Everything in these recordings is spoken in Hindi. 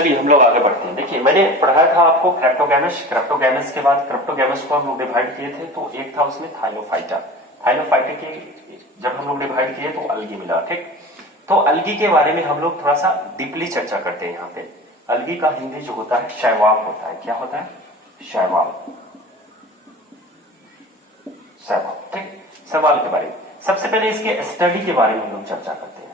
चलिए हम लोग आगे बढ़ते हैं। देखिए मैंने पढ़ाया था आपको क्रेप्टोगैमस, क्रेप्टोगैमस के बाद क्रेप्टोगैमस को हम लोग डिवाइड किए थे, तो एक था उसमें थाइलोफाइटा। थाइलोफाइटा के जब हम लोग डिवाइड किए तो अलगी मिला, ठीक। तो अलगी के बारे में हम लोग थोड़ा सा डीपली चर्चा करते हैं। यहाँ पे अलगी का हिंदी जो होता है शैवाल होता है। क्या होता है? शैवाल, शैवाल, ठीक। सवाल के बारे में सबसे पहले इसके स्टडी के बारे में हम लोग चर्चा करते हैं।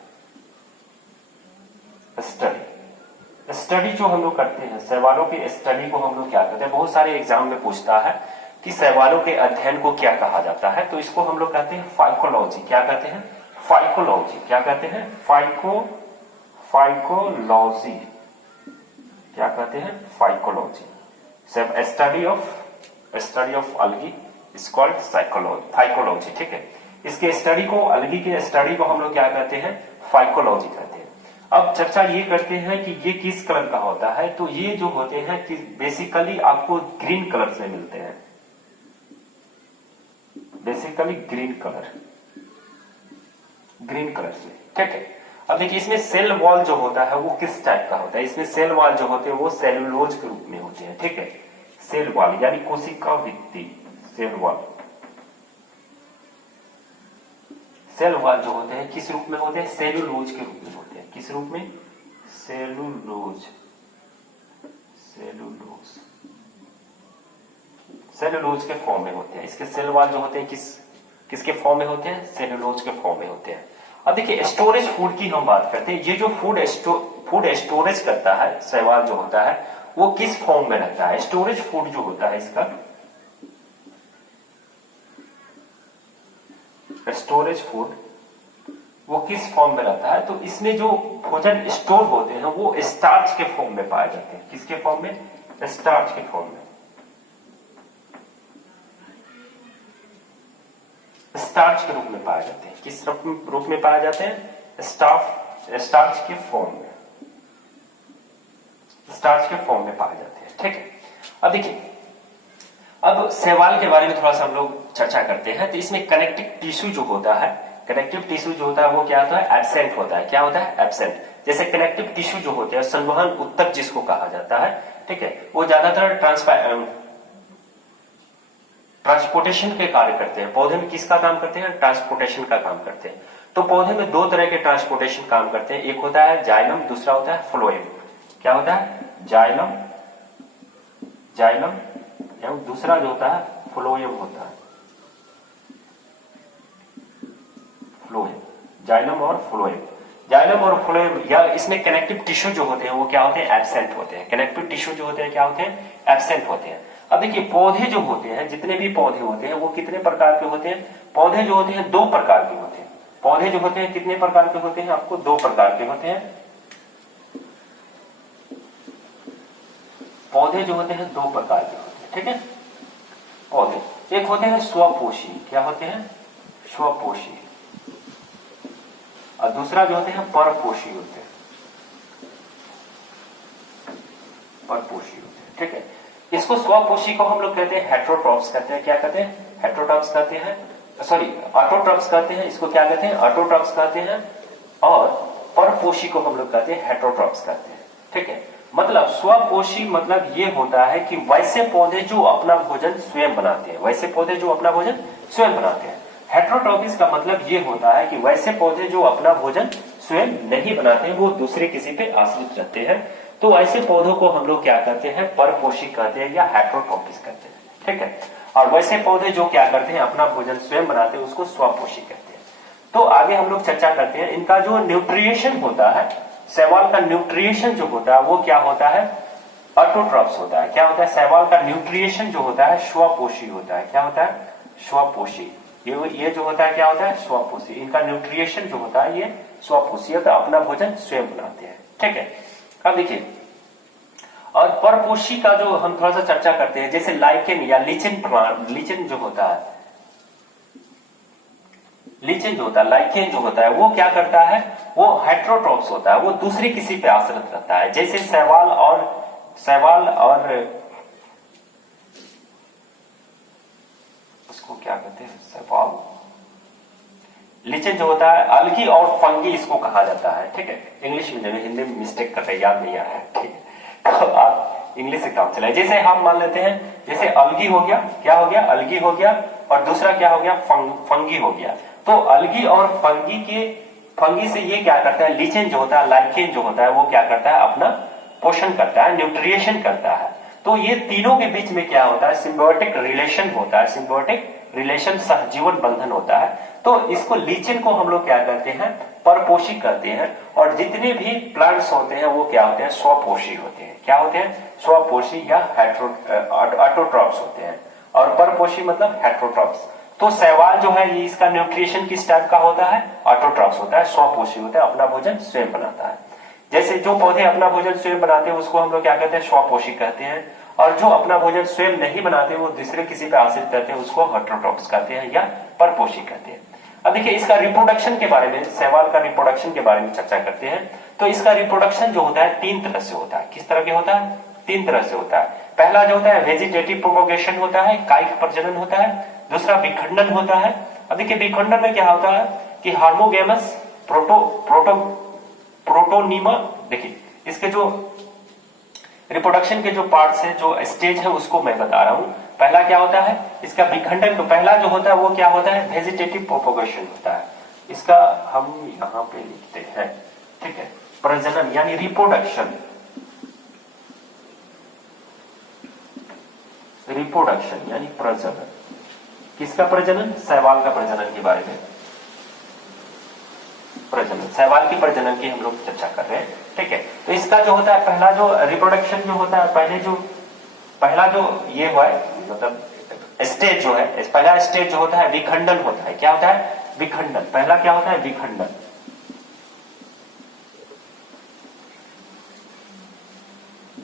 स्टडी जो हम लोग करते हैं, शैवालों की स्टडी को हम लोग क्या कहते हैं? बहुत सारे एग्जाम में पूछता है कि शैवालों के अध्ययन को क्या कहा जाता है, तो इसको हम लोग कहते हैं फाइकोलॉजी। क्या कहते हैं? फाइकोलॉजी। क्या कहते हैं? फाइकोलॉजी। क्या कहते हैं? Phycology. Study of algae is called phycology, ठीक है। इसके स्टडी को, अलगी के स्टडी को हम लोग क्या कहते हैं? फाइकोलॉजी कहते हैं। अब चर्चा ये करते हैं कि ये किस कलर का होता है, तो ये जो होते हैं कि बेसिकली आपको ग्रीन कलर से मिलते हैं, बेसिकली ग्रीन कलर से, ठीक है। अब देखिए इसमें सेल वॉल जो होता है वो किस टाइप का होता है? इसमें सेल वॉल जो होते हैं वो सेलुलोज के रूप में होते हैं, ठीक है। सेल वॉल यानी कोशिका भित्ति, सेल वॉल। सेल वॉल जो होते हैं किस रूप में होते हैं? सेलुलोज के रूप में होते हैं। किस रूप में? सेलुलोज, सेलुलोज के फॉर्म में होते हैं। इसके सेल वॉल जो होते हैं किसके फॉर्म में होते हैं? सेलुलोज के फॉर्म में होते हैं। अब देखिए स्टोरेज फूड की हम बात करते हैं। ये जो फूड स्टोरेज करता है, शैवाल जो होता है वो किस फॉर्म में रहता है? स्टोरेज फूड जो होता है इसका, स्टोरेज फूड वो किस फॉर्म में रहता है? तो इसमें जो भोजन स्टोर होते हैं वो स्टार्च के फॉर्म में पाए जाते हैं। किसके फॉर्म में? स्टार्च के फॉर्म में, स्टार्च के रूप में पाए जाते हैं। किस रूप में पाए जाते हैं? स्टार्च के फॉर्म में, स्टार्च के फॉर्म में पाए जाते हैं, ठीक है। अब देखिए अब शैवाल के बारे में थोड़ा सा हम लोग चर्चा करते हैं। तो इसमें कनेक्टिव टिश्यू जो होता है, कनेक्टिव टिश्यू जो होता है वो क्या होता है? एब्सेंट होता है। क्या होता है? एब्सेंट। जैसे कनेक्टिव टिश्यू जो होते हैं, संवहन उत्तक जिसको कहा जाता है, ठीक है, वो ज्यादातर ट्रांसपोर्टेशन के कार्य करते हैं। पौधे में किसका काम करते हैं? ट्रांसपोर्टेशन का काम करते हैं। तो पौधे में दो तरह के ट्रांसपोर्टेशन काम करते हैं, एक होता है जाइलम, दूसरा होता है फ्लोएम। क्या होता है? जाइलम एवं दूसरा जो होता है फ्लोएम होता है। फ्लोएम, जाइलम और फ्लोएम। जाइलम और फ्लोएम या इसमें कनेक्टिव टिश्यू जो होते हैं वो क्या होते हैं? एब्सेंट होते हैं। कनेक्टिव टिश्यू जो होते हैं क्या होते हैं? एब्सेंट होते हैं। अब देखिए पौधे जो होते हैं, जितने भी पौधे होते हैं वो कितने प्रकार के होते हैं? पौधे जो होते हैं दो प्रकार के होते हैं। पौधे जो होते हैं कितने प्रकार के होते हैं? आपको दो प्रकार के होते हैं। पौधे जो होते हैं दो प्रकार के होते हैं, ठीक है। पौधे एक होते हैं स्वपोषी। क्या होते हैं? स्वपोषी। और दूसरा जो होते हैं परपोषी होते हैं, परपोषी होते हैं, ठीक है। इसको स्वपोषी को हम लोग कहते हैं हेट्रोट्रॉप्स कहते हैं। क्या कहते हैं? हेट्रोट्रॉप्स कहते हैं, सॉरी ऑटोट्रॉप्स कहते हैं। इसको क्या कहते हैं? ऑटोट्रॉप्स कहते हैं। और परपोषी को हम लोग कहते हैं हेट्रोट्रॉप्स कहते हैं, ठीक है। मतलब स्वपोषी मतलब ये होता है कि वैसे पौधे जो अपना भोजन स्वयं बनाते हैं, वैसे पौधे जो अपना भोजन स्वयं बनाते हैं। हेट्रोट्रॉपिस का मतलब ये होता है कि वैसे पौधे जो अपना भोजन स्वयं नहीं बनाते हैं, वो दूसरे किसी पे आश्रित रहते हैं। तो ऐसे पौधों को हम लोग क्या कहते हैं? परपोषी कहते हैं या हेट्रोट्रॉपिस कहते हैं, ठीक है। और वैसे पौधे जो क्या करते हैं? अपना भोजन स्वयं बनाते हैं, उसको स्वपोषी कहते हैं। तो आगे हम लोग चर्चा करते हैं इनका जो न्यूट्रिएशन होता है, शैवाल का न्यूट्रिएशन जो होता है वो क्या होता है? ऑटोट्रॉप्स होता है। क्या होता है? शैवाल का न्यूट्रिएशन जो होता है स्वपोषी होता है। क्या होता है? स्वपोषी। ये जो होता है क्या होता है? स्वपोषी। इनका न्यूट्रिएशन जो होता है ये स्वपोषी है, तो अपना भोजन स्वयं बनाते हैं, ठीक है। अब देखिए और परपोषी का जो हम थोड़ा सा चर्चा करते हैं, जैसे लाइकेन या लीचेन जो होता है, लीचेन जो होता है, लाइकेन जो होता है वो क्या करता है? वो हेट्रोट्रॉप्स होता है, वो दूसरे किसी पे आश्रित रहता है। जैसे शैवाल और उसको क्या कहते हैं? शैवाल, लीचेन जो होता है, अलगी और फंगी इसको कहा जाता है, ठीक है। इंग्लिश में हिंदी में मिस्टेक करते हैं, याद नहीं आ रहा है, ठीक है। आप इंग्लिश से काम चलाए। जैसे हम मान लेते हैं, जैसे अलगी हो गया, क्या हो गया, अलगी हो गया, और दूसरा क्या हो गया, फंगी हो गया। तो अलगी और फंगी से ये क्या करता है, लीचेन जो होता है, लाइकेन जो होता है, वो क्या करता है, अपना पोषण करता है, न्यूट्रिएशन करता है। तो ये तीनों के बीच में क्या होता है, सिम्बायोटिक रिलेशन होता है, सिम्बायोटिक रिलेशन, सहजीवन बंधन होता है। तो इसको लीचेन को हम लोग क्या करते हैं, परपोषी कहते हैं। और जितने भी प्लांट्स होते हैं वो क्या होते हैं, स्वपोषी होते हैं। क्या होते हैं, स्वपोषी या ऑटोट्रॉप्स होते हैं। और परपोषी मतलब हेटेरोट्रॉप्स। तो शैवाल जो है ये इसका न्यूट्रिशन किस टाइप का होता है, ऑटोट्रॉप्स होता है, स्वपोषी होता है, अपना भोजन स्वयं बनाता है। जैसे जो पौधे अपना भोजन स्वयं बनाते हैं उसको हम लोग क्या कहते हैं, स्वपोषी कहते हैं। और जो अपना भोजन स्वयं नहीं बनाते, वो दूसरे किसी पे आश्रित करते हैं, उसको हेटेरोट्रॉप्स कहते हैं या परपोषी कहते हैं। अब देखिए इसका रिप्रोडक्शन के बारे में, शैवाल का रिप्रोडक्शन के बारे में चर्चा करते हैं। तो इसका रिप्रोडक्शन जो होता है 3 तरह से होता है। किस तरह के होता है, 3 तरह से होता है। पहला जो होता है वेजिटेटिव प्रोपोगेशन होता है, कायिक प्रजनन होता है। दूसरा विखंडन होता है। अब देखिए विखंडन में क्या होता है कि हार्मोगेमस प्रोटोनीमा, देखिए इसके जो रिप्रोडक्शन के जो पार्ट्स है, जो स्टेज है, उसको मैं बता रहा हूं। पहला क्या होता है इसका विखंडन। तो पहला जो होता है वो क्या होता है, वेजिटेटिव प्रोपोगेशन होता है। इसका हम यहां पे लिखते हैं, ठीक है, प्रजनन यानी रिप्रोडक्शन, रिप्रोडक्शन यानी प्रजनन। किसका प्रजनन, शैवाल का प्रजनन के बारे में, प्रजनन, शैवाल की प्रजनन की हम लोग चर्चा कर रहे हैं, ठीक है। तो इसका जो होता है पहला जो रिप्रोडक्शन जो होता है, पहला जो ये हुआ है, मतलब स्टेज जो है, पहला स्टेज जो होता है विखंडन होता है। क्या होता है, विखंडन। पहला क्या होता है, विखंडन।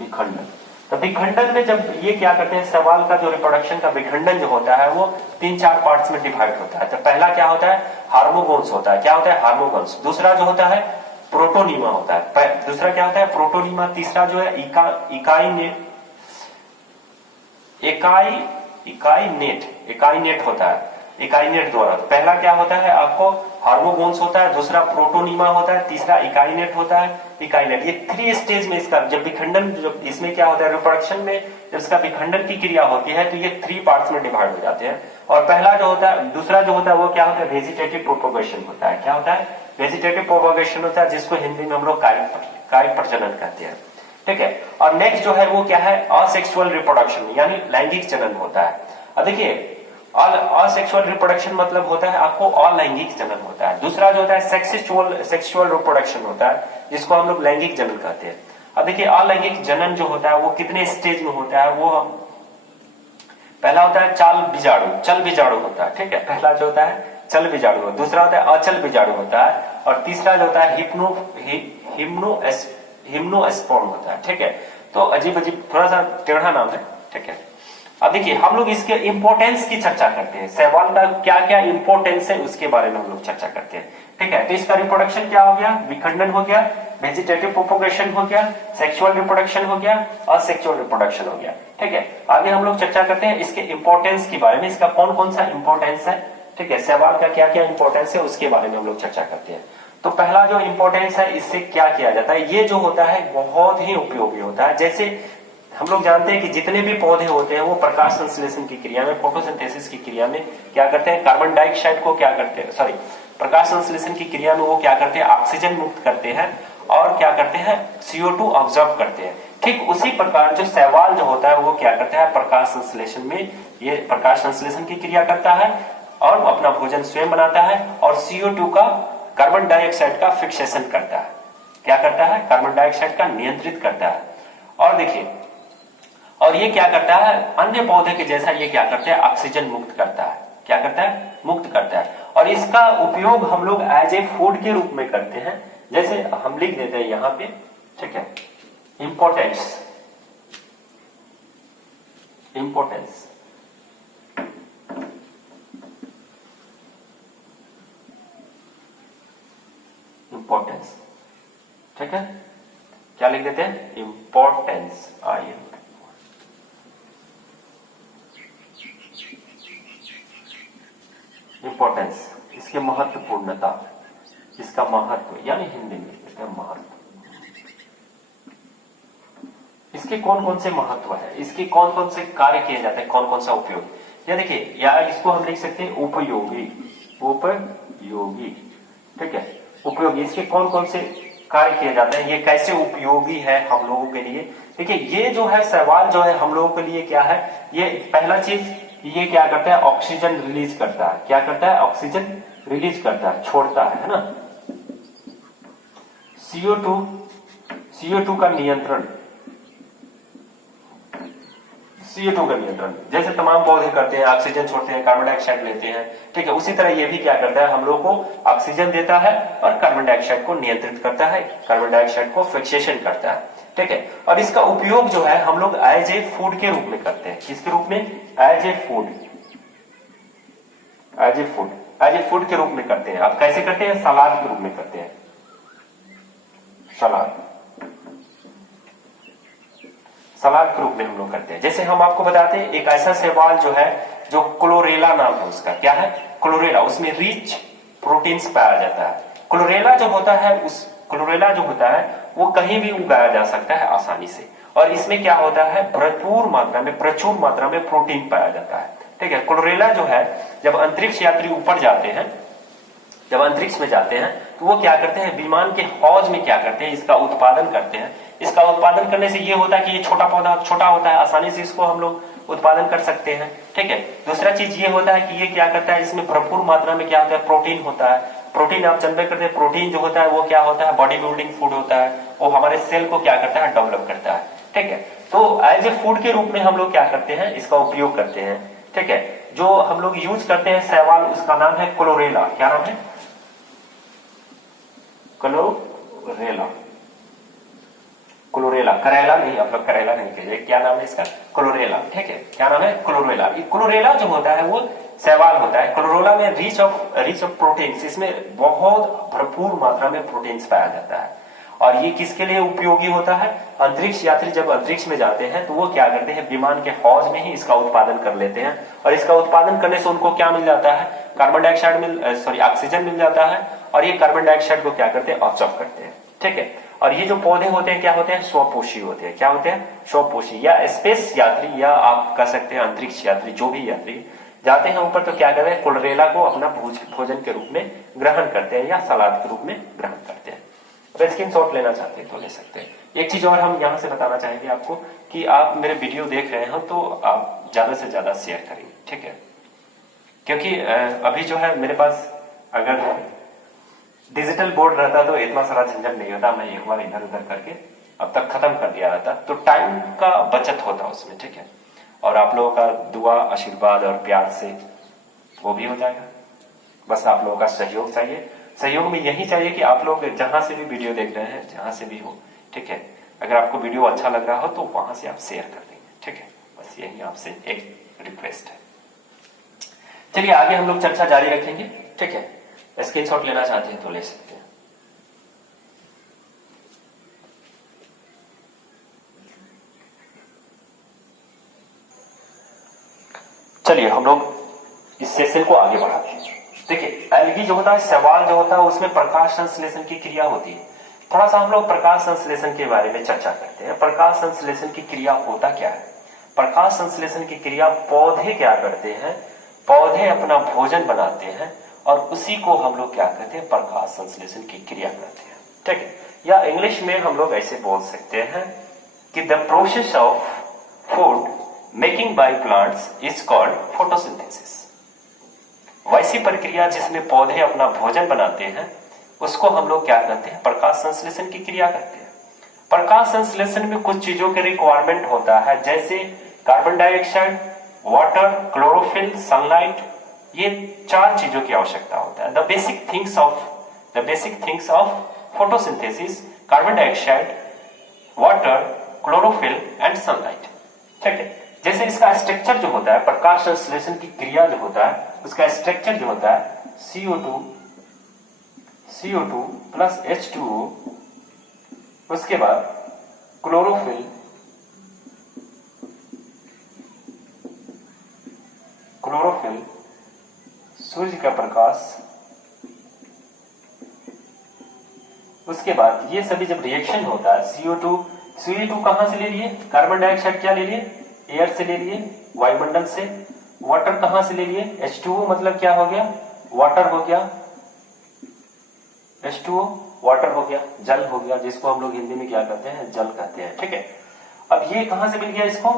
विखंडन। तो विखंडन में जब ये क्या करते हैं, शैवाल का जो रिप्रोडक्शन का विखंडन जो होता है वो 3-4 पार्ट्स में डिवाइड होता है। तो पहला क्या होता है, हार्मोगोन्स होता है। क्या होता है, हार्मोगोन्स। दूसरा जो होता है प्रोटोनीमा होता है। दूसरा क्या होता है, प्रोटोनीमा। तीसरा जो है इकाईनेट होता है, इकाईनेट द्वारा। पहला क्या होता है आपको, हार्मोगोन्स होता है। दूसरा प्रोटोनीमा होता है। तीसरा इकाईनेट होता है, इकाईनेट। ये 3 स्टेज में इसका जब विखंडन, जब इसमें क्या होता है रिप्रोडक्शन में, जब इसका विखंडन की क्रिया होती है तो ये 3 पार्ट्स में डिवाइड हो जाते हैं। और पहला जो होता है, दूसरा जो होता है वो क्या होता है, वेजिटेटिव प्रोपोगेशन होता है। क्या होता है, वेजिटेटिव प्रोपोगेशन होता है, जिसको हिंदी में हम लोग कायिक प्रजनन कहते हैं, ठीक है। और नेक्स्ट जो है वो क्या है, असेक्सुअल रिप्रोडक्शन यानी लैंगिक जनन होता है। अब देखिए असेक्सुअल रिप्रोडक्शन मतलब होता है आपको अलैंगिक जनन होता है। दूसरा जो होता है सेक्सुअल रिप्रोडक्शन होता है, जिसको हम लोग लैंगिक जनन कहते हैं। अब देखिए अलैंगिक जनन जो होता है वो कितने स्टेज में होता है, वो पहला होता है चल बीजाणु होता है, ठीक है। पहला जो होता है चल बीजाणु, दूसरा होता है अचल बीजाणु होता है, और तीसरा जो होता है हिम्नोस्पर्म होता है, ठीक है। तो अजीब थोड़ा सा टेढ़ा नाम है, ठीक है। अब देखिए हम लोग इसके इंपोर्टेंस की चर्चा करते हैं, शैवाल का क्या क्या इंपोर्टेंस है उसके बारे में हम लोग चर्चा करते हैं, ठीक है। तो इसका रिप्रोडक्शन क्या हो गया, विखंडन हो गया, वेजिटेटिव प्रोपोगेशन हो गया, सेक्सुअल रिप्रोडक्शन हो गया, असेक्सुअल रिप्रोडक्शन हो गया, ठीक है। आगे हम लोग चर्चा करते हैं इसके इंपोर्टेंस के बारे में, इसका कौन कौन सा इंपोर्टेंस है, ठीक है। शैवाल का क्या क्या इंपोर्टेंस है उसके बारे में हम लोग चर्चा करते हैं। तो पहला जो इंपोर्टेंस है, इससे क्या किया जाता है, ये जो होता है बहुत ही उपयोगी होता है। जैसे हम लोग जानते हैं कि जितने भी पौधे होते हैं वो प्रकाश संश्लेषण की क्रिया में, फोटोसिंथेसिस की क्रिया में क्या करते हैं, कार्बन डाइऑक्साइड को क्या करते हैं, सॉरी, प्रकाश संश्लेषण की क्रिया में वो क्या करते हैं, ऑक्सीजन मुक्त करते हैं और क्या करते हैं, CO2 ऑब्जर्व करते हैं। ठीक उसी प्रकार जो शैवाल जो होता है वो क्या करता है, प्रकाश संश्लेषण में ये प्रकाश संश्लेषण की क्रिया करता है और अपना भोजन स्वयं बनाता है, और CO2 का, कार्बन डाइऑक्साइड का फिक्सेशन करता है। क्या करता है, कार्बन डाइऑक्साइड का नियंत्रित करता है। और देखिए, और ये क्या करता है, अन्य पौधे के जैसा ये क्या करता है, ऑक्सीजन मुक्त करता है। क्या करता है, मुक्त करता है। और इसका उपयोग हम लोग एज ए फूड के रूप में करते हैं। जैसे हम लिख देते हैं यहां पे, ठीक है, इंपोर्टेंस, इंपोर्टेंस, इंपोर्टेंस, ठीक है। क्या लिख देते हैं, इंपोर्टेंस, आइए इंपोर्टेंस, इसके महत्वपूर्णता, इसका महत्व, यानी हिंदी में कहते हैं महत्व। इसके कौन कौन से महत्व है, इसके कौन कौन से कार्य किए जाते हैं, कौन कौन सा उपयोग। या देखिए, या इसको हम लिख सकते हैं उपयोगी, उपयोगी, ठीक है, उपयोगी। इसके कौन कौन से कार्य किए जाते हैं, ये कैसे उपयोगी है हम लोगों के लिए। देखिए, ये जो है सवाल जो है हम लोगों के लिए क्या है, ये पहला चीज, ये क्या करता है, ऑक्सीजन रिलीज करता है। क्या करता है, ऑक्सीजन रिलीज करता है, छोड़ता है ना। CO2 का नियंत्रण, CO2 का नियंत्रण जैसे तमाम पौधे करते हैं, ऑक्सीजन छोड़ते हैं, कार्बन डाइऑक्साइड लेते हैं, ठीक है, उसी तरह ये भी क्या करता है, हम लोग को ऑक्सीजन देता है और कार्बन डाइऑक्साइड को नियंत्रित करता है, कार्बन डाइऑक्साइड को फिक्सेशन करता है, ठीक है। और इसका उपयोग जो है हम लोग एज ए फूड के रूप में करते हैं। किसके रूप में, as a food, as a food, as a food के रूप में करते हैं। अब कैसे करते हैं, सलाद के रूप में करते हैं, सलाद, सलाद के रूप में हम लोग करते हैं। जैसे हम आपको बताते हैं एक ऐसा शैवाल जो है, जो क्लोरेला नाम है उसका, क्या है, क्लोरेला, उसमें रिच प्रोटीन्स पाया जाता है। क्लोरेला जो होता है, उस क्लोरेला जो होता है वो कहीं भी उगाया जा सकता है आसानी से, और इसमें क्या होता है, प्रचुर मात्रा में प्रोटीन पाया जाता है, ठीक है। क्लोरेला जो है, जब अंतरिक्ष यात्री ऊपर जाते हैं, जब अंतरिक्ष में जाते हैं, तो वो क्या करते हैं, विमान के हौज में क्या करते हैं, इसका उत्पादन करते हैं। इसका उत्पादन करने से ये होता है कि ये छोटा पौधा छोटा होता है, आसानी से इसको हम लोग उत्पादन कर सकते हैं, ठीक है। दूसरा चीज ये होता है कि ये क्या करता है, इसमें भरपूर मात्रा में क्या होता है, प्रोटीन होता है। प्रोटीन आप जानते करते हैं, प्रोटीन जो होता है वो क्या होता है, बॉडी बिल्डिंग फूड होता है, वो हमारे सेल को क्या करता है, डेवलप करता है, ठीक है। तो एज ए फूड के रूप में हम लोग क्या करते हैं, इसका उपयोग करते हैं, ठीक है। जो हम लोग यूज करते हैं शैवाल, उसका नाम है क्लोरेला। क्या नाम है, क्लोरेला, क्लोरेला, करेला नहीं, आप लोग करेला नहीं कहिए, क्या नाम है इसका, क्लोरेला, ठीक है। क्या नाम है, क्लोरेला। क्लोरेला जो होता है वो शैवाल होता है। क्लोरेला में रिच ऑफ प्रोटीन्स, इसमें बहुत भरपूर मात्रा में प्रोटीन्स पाया जाता है। और ये किसके लिए उपयोगी होता है, अंतरिक्ष यात्री जब अंतरिक्ष में जाते हैं तो वो क्या करते हैं, विमान के हौज में ही इसका उत्पादन कर लेते हैं, और इसका उत्पादन करने से उनको क्या मिल जाता है, कार्बन डाइऑक्साइड ऑक्सीजन मिल जाता है, और ये कार्बन डाइऑक्साइड को क्या करते हैं, ऑब्जॉर्व करते हैं, ठीक है। और ये जो पौधे होते हैं क्या होते हैं, स्वपोषी होते हैं। क्या होते हैं, स्वपोषी, या स्पेस यात्री, या आप कह सकते हैं अंतरिक्ष यात्री, जो भी यात्री जाते हैं ऊपर तो क्या करते हैं, क्लोरेला को अपना भोजन के रूप में ग्रहण करते हैं, या सलाद के रूप में ग्रहण करते हैं। अगर स्क्रीनशॉट लेना चाहते हैं तो ले सकते हैं। एक चीज और हम यहाँ से बताना चाहेंगे आपको कि आप मेरे वीडियो देख रहे हो तो आप ज्यादा से ज्यादा शेयर करेंगे, ठीक है। क्योंकि अभी जो है मेरे पास अगर डिजिटल बोर्ड रहता तो इतना सारा झंझट नहीं होता, मैं एक बार इधर उधर करके अब तक खत्म कर दिया रहता, तो टाइम का बचत होता उसमें, ठीक है। और आप लोगों का दुआ, आशीर्वाद और प्यार से वो भी हो जाएगा। बस आप लोगों का सहयोग चाहिए। सहयोग में यही चाहिए कि आप लोग जहां से भी वीडियो देख रहे हैं, जहां से भी हो, ठीक है, अगर आपको वीडियो अच्छा लग रहा हो तो वहां से आप शेयर कर देंगे, ठीक है। बस यही आपसे एक रिक्वेस्ट है। चलिए आगे हम लोग चर्चा जारी रखेंगे, ठीक है। स्क्रीनशॉट लेना चाहते हैं तो ले सकते हैं। चलिए हम लोग इस सेशन को आगे बढ़ाते हैं। देखिए, एलगी जो होता है, शैवाल जो होता है, उसमें प्रकाश संश्लेषण की क्रिया होती है। थोड़ा सा हम लोग प्रकाश संश्लेषण के बारे में चर्चा करते हैं। प्रकाश संश्लेषण की क्रिया होता क्या है, प्रकाश संश्लेषण की क्रिया, पौधे क्या करते हैं, पौधे अपना भोजन बनाते हैं और उसी को हम लोग क्या कहते हैं, प्रकाश संश्लेषण की क्रिया करते हैं, ठीक है। या इंग्लिश में हम लोग ऐसे बोल सकते हैं कि the process of food making by plants is called photosynthesis. वैसी प्रक्रिया जिसमें पौधे अपना भोजन बनाते हैं उसको हम लोग क्या कहते हैं, प्रकाश संश्लेषण की क्रिया कहते हैं। प्रकाश संश्लेषण में कुछ चीजों के रिक्वायरमेंट होता है, जैसे carbon dioxide, water, chlorophyll, sunlight, ये 4 चीजों की आवश्यकता होता है। The basic things of photosynthesis, carbon dioxide, water, chlorophyll and sunlight, ठीक है। जैसे इसका स्ट्रक्चर जो होता है, प्रकाश संश्लेषण की क्रिया जो होता है, उसका स्ट्रक्चर जो होता है CO2 प्लस H2O, उसके बाद क्लोरोफिल, सूर्य का प्रकाश, उसके बाद ये सभी जब रिएक्शन होता है, CO2 CO2 कहां से ले लिए, कार्बन डाइऑक्साइड क्या ले लिए, एयर से ले लिए, वायुमंडल से। वाटर कहां से ले लिए, H2O मतलब क्या हो गया, वाटर हो गया, H2O वाटर हो गया, जल हो गया, जिसको हम लोग हिंदी में क्या कहते हैं, जल कहते हैं। ठीक है, अब ये कहां से मिल गया इसको,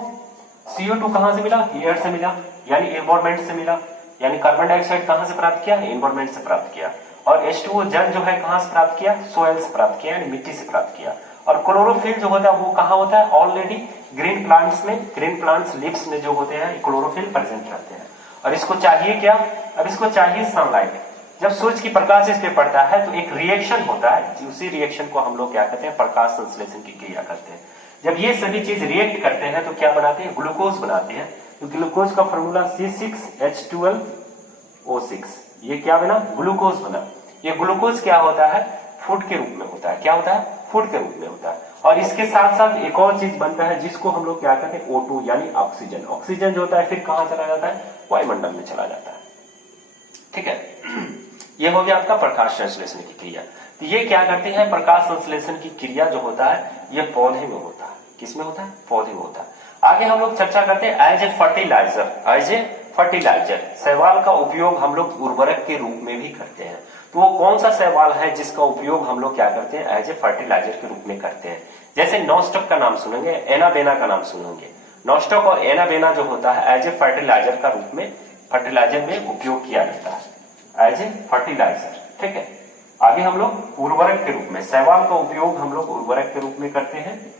CO2 कहां से मिला, एयर से मिला, यानी एनवायरमेंट से मिला, यानी कार्बन डाइऑक्साइड कहां से प्राप्त किया, एनवायरमेंट से प्राप्त किया। और H2O जल जो है कहां से प्राप्त किया, सोयल से प्राप्त किया, यानी मिट्टी से प्राप्त किया। और क्लोरोफिल जो होता है वो कहां होता है, ऑलरेडी ग्रीन प्लांट्स में, ग्रीन प्लांट्स लीव्स में जो होते हैं क्लोरोफिल प्रेजेंट रहते हैं। और इसको चाहिए क्या, अब इसको चाहिए सनलाइट। जब सूरज की प्रकाश इस पे पड़ता है तो एक रिएक्शन होता है, उसी रिएक्शन को हम लोग क्या कहते हैं, प्रकाश संश्लेषण की क्रिया करते हैं। जब ये सभी चीज रिएक्ट करते हैं तो क्या बनाते हैं, ग्लूकोज बनाते हैं। तो ग्लूकोज का फॉर्मूला C6H12O6, ये क्या बना, ग्लूकोज बना। ये ग्लूकोज क्या होता है, फूड के रूप में होता है, क्या होता है, फूड के रूप में होता है। और इसके साथ साथ एक और चीज बनता है जिसको हम लोग क्या कहते हैं, O2 यानी ऑक्सीजन। ऑक्सीजन जो होता है फिर कहां चला जाता है, वायुमंडल में चला जाता है। ठीक है, ये हो गया आपका प्रकाश संश्लेषण की क्रिया। तो ये क्या करते हैं, प्रकाश संश्लेषण की क्रिया जो होता है ये पौधे में होता है। किसमें होता है, पौधे में होता है। आगे हम लोग चर्चा करते हैं as a fertilizer. As a fertilizer, शैवाल का उपयोग हम लोग उर्वरक के रूप में भी करते हैं। तो वो कौन सा शैवाल है जिसका उपयोग हम लोग क्या करते हैं, एज ए फर्टिलाइजर के रूप में करते हैं। जैसे नॉस्टॉक का नाम सुनेंगे, एनाबेना का नाम सुनेंगे। नॉस्टॉक और एनाबेना जो होता है एज ए फर्टिलाइजर का रूप में, फर्टिलाइजर में उपयोग किया जाता है, एज ए फर्टिलाइजर। ठीक है, आगे हम लोग उर्वरक के रूप में, शैवाल का उपयोग हम लोग उर्वरक के रूप में करते हैं।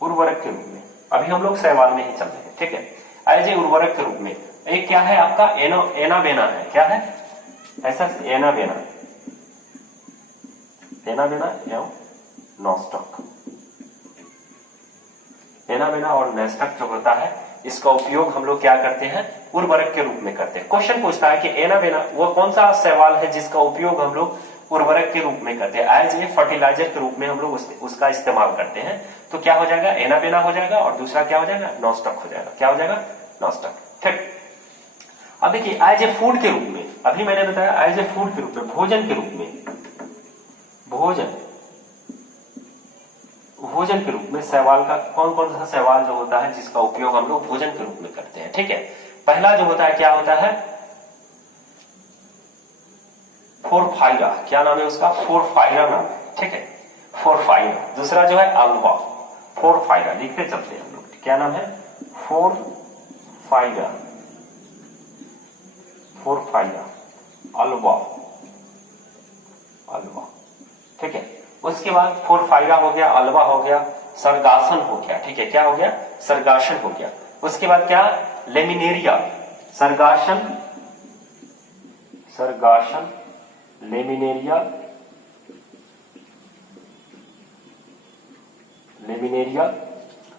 उर्वरक के रूप में, अभी हम लोग शैवाल में ही चल रहे हैं। ठीक है, एज ए उर्वरक के रूप में। एक क्या है आपका, एनाबेना है, क्या है ऐसा, एनाबेना, एनाबेना एवं नॉस्टॉक। एनाबेना और नॉस्टॉक जो होता है इसका उपयोग हम लोग क्या करते हैं, उर्वरक के रूप में करते हैं। क्वेश्चन पूछता है कि एनाबेना वो कौन सा शैवाल है जिसका उपयोग हम लोग उर्वरक के रूप में करते हैं, एज ए फर्टिलाइजर के रूप में हम लोग उसका इस्तेमाल करते हैं। तो क्या हो जाएगा, एनाबेना हो जाएगा, और दूसरा क्या हो जाएगा, नॉस्टॉक हो जाएगा। क्या हो जाएगा, नॉस्टॉक। ठीक, अब देखिए एज ए फूड के रूप में, अभी मैंने बताया एज ए फूड के रूप में, भोजन के रूप में, भोजन के रूप में शैवाल का कौन कौन सा शैवाल जो होता है जिसका उपयोग हम लोग भोजन के रूप में करते हैं। ठीक है, पहला जो होता है क्या होता है, फोरफाइरा, क्या नाम है उसका, फोरफाइरा नाम है। ठीक है, फोरफाइरा। दूसरा जो है अल्वा, फोरफाइरा, लिखते चलते हैं हम लोग, क्या नाम है, फोरफाइरा, फोरफाइरा, अल्वा, अल्वा। ठीक है, उसके बाद फोरफाइरा हो गया, अल्वा हो गया, सरगासन हो गया। ठीक है, क्या हो गया, सरगासन हो गया। उसके बाद क्या, लेमिनेरिया, सरगासन, सरगासन, लेमिनेरिया, लेमिनेरिया।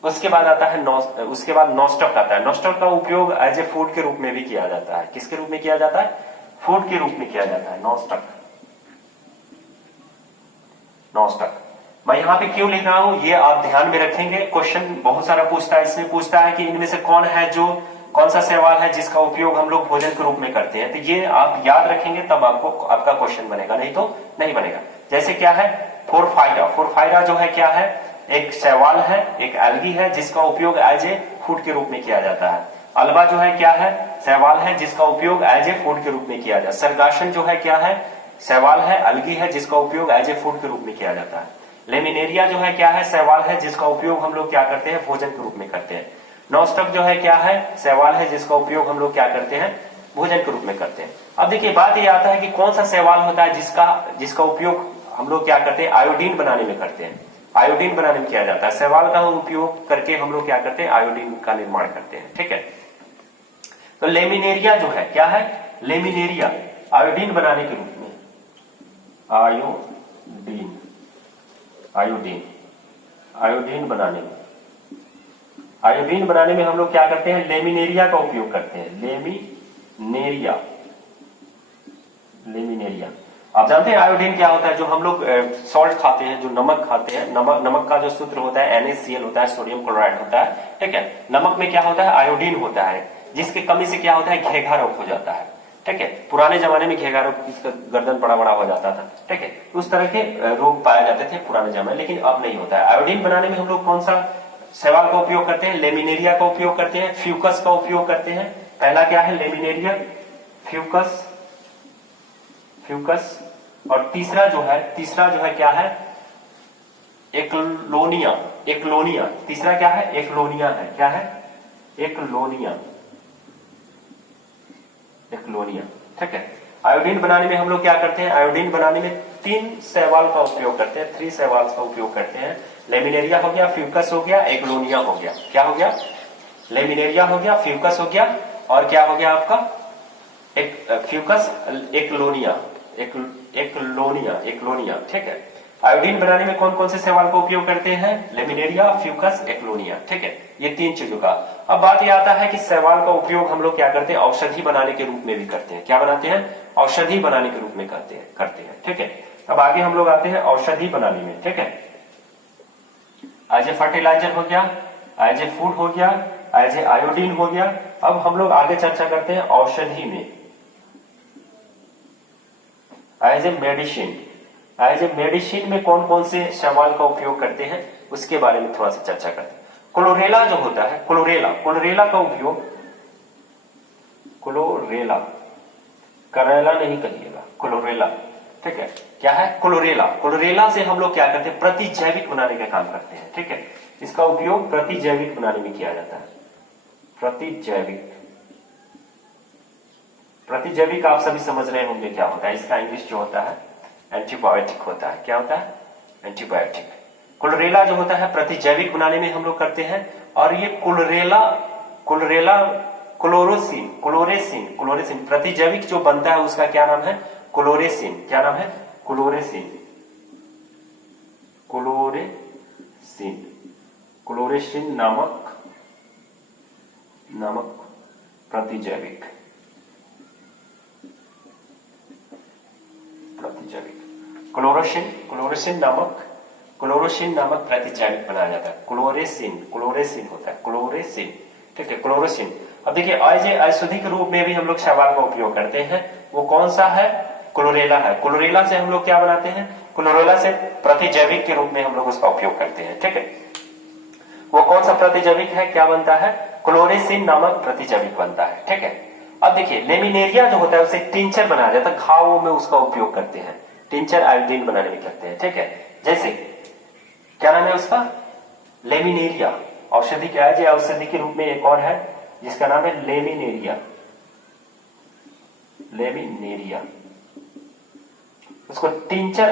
उसके बाद आता है उसके बाद नॉस्टॉक आता है। नॉस्टॉक का उपयोग एज ए फूड के रूप में भी किया जाता है। किसके रूप में किया जाता है, फूड के रूप में किया जाता है, नॉस्टॉक, नॉस्टॉक। मैं यहां पे क्यों लिख रहा हूं ये आप ध्यान में रखेंगे, क्वेश्चन बहुत सारा पूछता है। इसमें पूछता है कि इनमें से कौन है जो, कौन सा शैवाल है जिसका उपयोग हम लोग भोजन के रूप में करते हैं। तो ये आप याद रखेंगे तब आपको आपका क्वेश्चन बनेगा, नहीं तो नहीं बनेगा। जैसे क्या है, फोरफाइरा। फोरफाइरा जो है क्या है, एक शैवाल है, एक एल्गी है जिसका उपयोग एज ए फूड के रूप में किया जाता है। अल्वा जो है क्या है, शैवाल है जिसका उपयोग एज ए फूड के रूप में किया जाता है। सरगासन जो है क्या है, शैवाल है, एल्गी है जिसका उपयोग एज ए फूड के रूप में किया जाता है। लेमिनेरिया जो है क्या है, शैवाल है जिसका उपयोग हम लोग क्या करते हैं, भोजन के रूप में करते हैं। नॉस्टॉक जो है क्या है, शैवाल है जिसका उपयोग हम लोग क्या करते हैं, भोजन के रूप में करते हैं। अब देखिए बात ये आता है कि कौन सा शैवाल होता है जिसका उपयोग हम लोग क्या करते हैं, आयोडीन बनाने में करते हैं। आयोडीन बनाने में किया जाता है, शैवाल का उपयोग करके हम लोग क्या करते हैं, आयोडीन का निर्माण करते हैं। ठीक है, तो लेमिनेरिया जो है क्या है, लेमिनेरिया आयोडीन बनाने के रूप में, आयोडीन, आयोडीन, आयोडीन बनाने में, आयोडीन बनाने में हम लोग क्या करते हैं, लेमिनेरिया का उपयोग करते हैं। Laminaria, laminaria. आप जानते हैं आयोडीन क्या होता है, जो हम लोग सॉल्ट खाते हैं, जो नमक खाते हैं, नमक का जो सूत्र होता है NaCl होता है, सोडियम क्लोराइड होता है। ठीक है, नमक में क्या होता है, आयोडीन होता है, जिसकी कमी से क्या होता है, घेघा रोग हो जाता है। ठीक है। पुराने जमाने में घेगारों का गर्दन बड़ा बड़ा हो जाता था, ठीक है। उस तरह के रोग पाए जाते थे पुराने जमाने, लेकिन अब नहीं होता है। आयोडीन बनाने में हम लोग कौन सा शैवाल का उपयोग करते हैं? लेमिनेरिया का उपयोग करते हैं, फ्यूकस का उपयोग करते हैं। पहला क्या है? Laminaria, Fucus, Fucus. और तीसरा जो है क्या है? एकलोनिया, एकलोनिया। तीसरा क्या है? एकलोनिया है। क्या है? एकलोनिया, एकलोनिया, ठीक है। आयोडीन बनाने में हम लोग क्या करते हैं? आयोडीन बनाने में 3 शैवाल का उपयोग करते हैं, 3 शैवाल का उपयोग करते हैं। लेमिनेरिया हो गया, फ्यूकस हो गया, एकलोनिया हो गया। क्या हो गया? लेमिनेरिया हो गया, फ्यूकस हो गया, और क्या हो गया आपका? एक फ्यूकस, एकलोनिया, एकलोनिया, एकलोनिया, ठीक है। आयोडीन बनाने में कौन कौन से शैवाल का उपयोग करते हैं? लेमिनेरिया, फ्यूकस, एकलोनिया, ठीक है। ये 3 चीजों का। अब बात यह आता है कि शैवाल का उपयोग हम लोग क्या करते हैं? औषधि बनाने के रूप में भी करते हैं। क्या बनाते हैं? औषधि बनाने के रूप में करते हैं, ठीक है। अब आगे हम लोग आते हैं औषधि बनाने में, ठीक है। एज ए फर्टिलाइजर हो गया, एज ए फूड हो गया, एज ए आयोडीन हो गया। अब हम लोग आगे चर्चा करते हैं औषधि में, as a medicine. As a medicine में कौन कौन से शैवाल का उपयोग करते हैं उसके बारे में थोड़ा सा चर्चा करते हैं। क्लोरेला जो होता है, क्लोरेला का उपयोग, क्लोरेला, करेला नहीं कहिएगा, क्लोरेला, ठीक है। क्या है? क्लोरेला। क्लोरेला से हम लोग क्या करते हैं? प्रतिजैविक बनाने का काम करते हैं, ठीक है। इसका उपयोग प्रतिजैविक बनाने में किया जाता है। प्रतिजैविक, प्रतिजैविक आप सभी समझ रहे होंगे क्या होता है। इसका इंग्लिश जो होता है एंटीबायोटिक होता है। क्या होता है? एंटीबायोटिक। क्लोरेला जो होता है प्रतिजैविक बनाने में हम लोग करते हैं। और ये क्लोरेला क्लोरेसिन प्रतिजैविक जो बनता है उसका क्या नाम है? क्लोरेसिन। क्या नाम है? क्लोरेसिन, क्लोरेसिन नामक प्रतिजैविक क्लोरोसिन नामक प्रतिजैविक बनाया जाता है। क्लोरेसिन होता है, क्लोरेसिन, ठीक है, क्लोरोसिन। अब देखिए एज ए औषधि के रूप में भी हम लोग शैवाल का उपयोग करते हैं। वो कौन सा है? क्लोरेला है। क्लोरेला से हम लोग क्या बनाते हैं? क्लोरेला से प्रतिजैविक के रूप में हम लोग उसका उपयोग करते हैं, ठीक है। वो कौन सा प्रतिजैविक है? क्या बनता है? क्लोरेसिन नामक प्रतिजैविक बनता है, ठीक है। अब देखिए लेमिनेरिया जो होता है उसे टिंचर बनाया जाता है, घावों में उसका उपयोग करते हैं। टिंचर आयोडीन बनाने में करते हैं, ठीक है। जैसे क्या नाम है उसका? लेमिनेरिया। औषधि क्या है? औषधि के रूप में एक और है जिसका नाम है लेमिनेरिया, उसको टिंचर